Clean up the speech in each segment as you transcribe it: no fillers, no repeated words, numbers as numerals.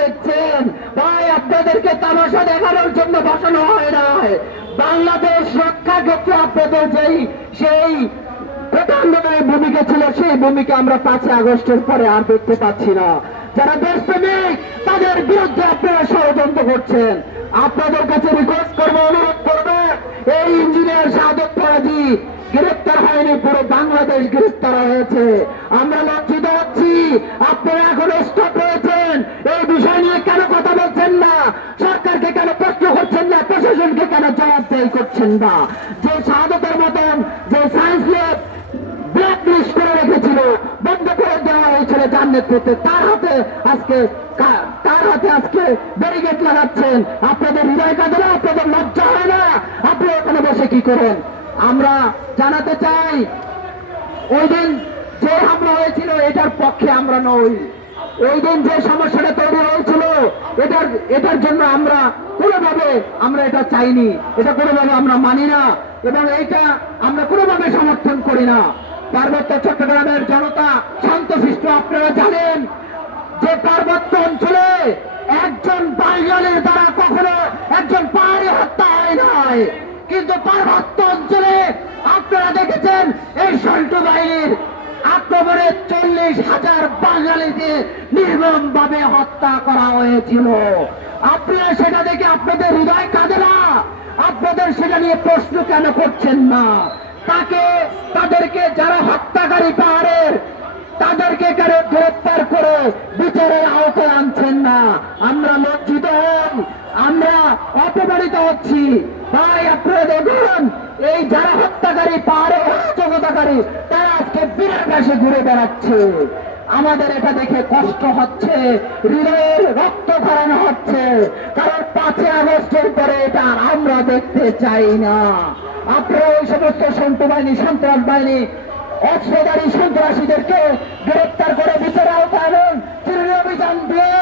দেখছেন ভাই, আপনাদেরকে তামাশা দেখানোর জন্য বসানো হয় নাই। বাংলাদেশ রক্ষা ক্ষেত্রে আপনাদের সেই প্রধানমন্ত্রীর ভূমিকা ছিল, সেই ভূমিকা আমরা 5 আগস্টের পরে আর দেখতে পাচ্ছি না। যারা দেশপ্রেমিক তাদের বিরুদ্ধে আপনারা ষড়যন্ত্র করছেন। আপনাদের কাছে রিকোয়েস্ট করবো, অনুরোধ করবো, এই ইঞ্জিনিয়ার শাহাদত ফরাজি গ্রেপ্তার হয়নি, পুরো বাংলাদেশ গ্রেপ্তার হয়েছে। আমরা লজ্জিত হচ্ছি, আপনারা এখন স্টপ রয়েছেন। এই বিষয় নিয়ে কেন কথা বলছেন না? সরকারকে কেন প্রশ্ন করছেন না? প্রশাসনকে কেন জবাবদেহি করছেন না? যে শাহাদতের মতন যে সায়েন্স ল্যাব ব্ল্যাক লিস্ট করে রেখেছিল, বন্ধ করে দেওয়া হয়েছিল যার নেতৃত্বে, তার হাতে আজকে ব্যারিকেড লাগাচ্ছেন। আপনাদের হৃদয় কাঁদে না? আপনাদের লজ্জা হয় না? আপনি ওখানে বসে কি করেন? আমরা জানাতে চাই, ওই দিন যে হামলা হয়েছিল এটার পক্ষে আমরা নই। ওই দিন যে সমস্যাটা তৈরি হয়েছিল এটার জন্য আমরা কোনোভাবে এটা চাইনি, এটা কোনোভাবে আমরা মানি না, এবং এইটা আমরা কোনোভাবে সমর্থন করি না। পার্বত্য চট্টগ্রামের জনতা শান্তশিষ্ট। আপনারা জানেন যে পার্বত্য অঞ্চলে একজন বাঙালির দ্বারা কখনো একজন পাহাড়ি হত্যা হয় নাই, কিন্তু পার্বত্য অঞ্চলে আপনারা দেখেছেন এই সল্টু বাহিনীর আক্রমণে 40,000 বাঙালিকে নির্মম ভাবে হত্যা করা হয়েছিল। আপনারা সেটা দেখে আপনাদের হৃদয় কাঁদে না? আপনাদের সেটা নিয়ে প্রশ্ন কেন করছেন না? তাদেরকে যারা হত্যাকারী পাহাড়ের, তাদেরকে কেন গ্রেপ্তার করে বিচারের আওতায় আনছেন না? আমরা লজ্জিত হন, আমরা অপমানিত হচ্ছি। ভাই আপনারা দেখুন, এই যারা হত্যাকারী, পাহাড়ে হস্তগতাকারী, তারা আজকে বিরাট ঘাসে ঘুরে বেড়াচ্ছে। আমাদের এটা দেখে কষ্ট হচ্ছে, হৃদয়ের রক্ত খরানো হচ্ছে, কারণ 5 আগস্টের পরে এটা আমরা দেখতে চাই না। আপনারা ওই সমস্ত সন্তু বাহিনী, সন্ত্রাস বাহিনী, অস্ত্রধারী সন্ত্রাসীদেরকে গ্রেপ্তার করে বিচারে আওতায় আনুন, চিরুনি অভিযান দিয়ে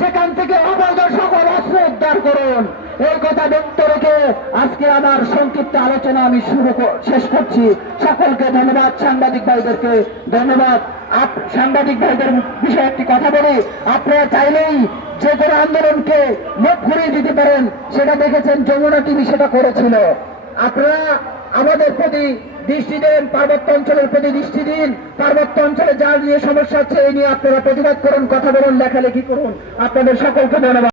সেখান থেকে অবৈধ সকল অস্ত্র উদ্ধার করুন। এই কথা ব্যক্ত রেখে আজকে আমার সংক্ষিপ্ত আলোচনা আমি শেষ করছি। সকলকে ধন্যবাদ, সাংবাদিক ভাইদেরকে ধন্যবাদ। সাংবাদিক ভাইদের বিষয়ে একটি কথা বলি, আপনারা চাইলেই যে কোনো আন্দোলনকে মুখ ঘুরিয়ে দিতে পারেন। সেটা দেখেছেন, যমুনা টিভি সেটা করেছিল। আপনারা আমাদের প্রতি দৃষ্টি দেন, পার্বত্য অঞ্চলের প্রতি দৃষ্টি দিন। পার্বত্য অঞ্চলে যা নিয়ে সমস্যা হচ্ছে এই নিয়ে আপনারা প্রতিবাদ করুন, কথা বলুন, লেখালেখি করুন। আপনাদের সকলকে ধন্যবাদ।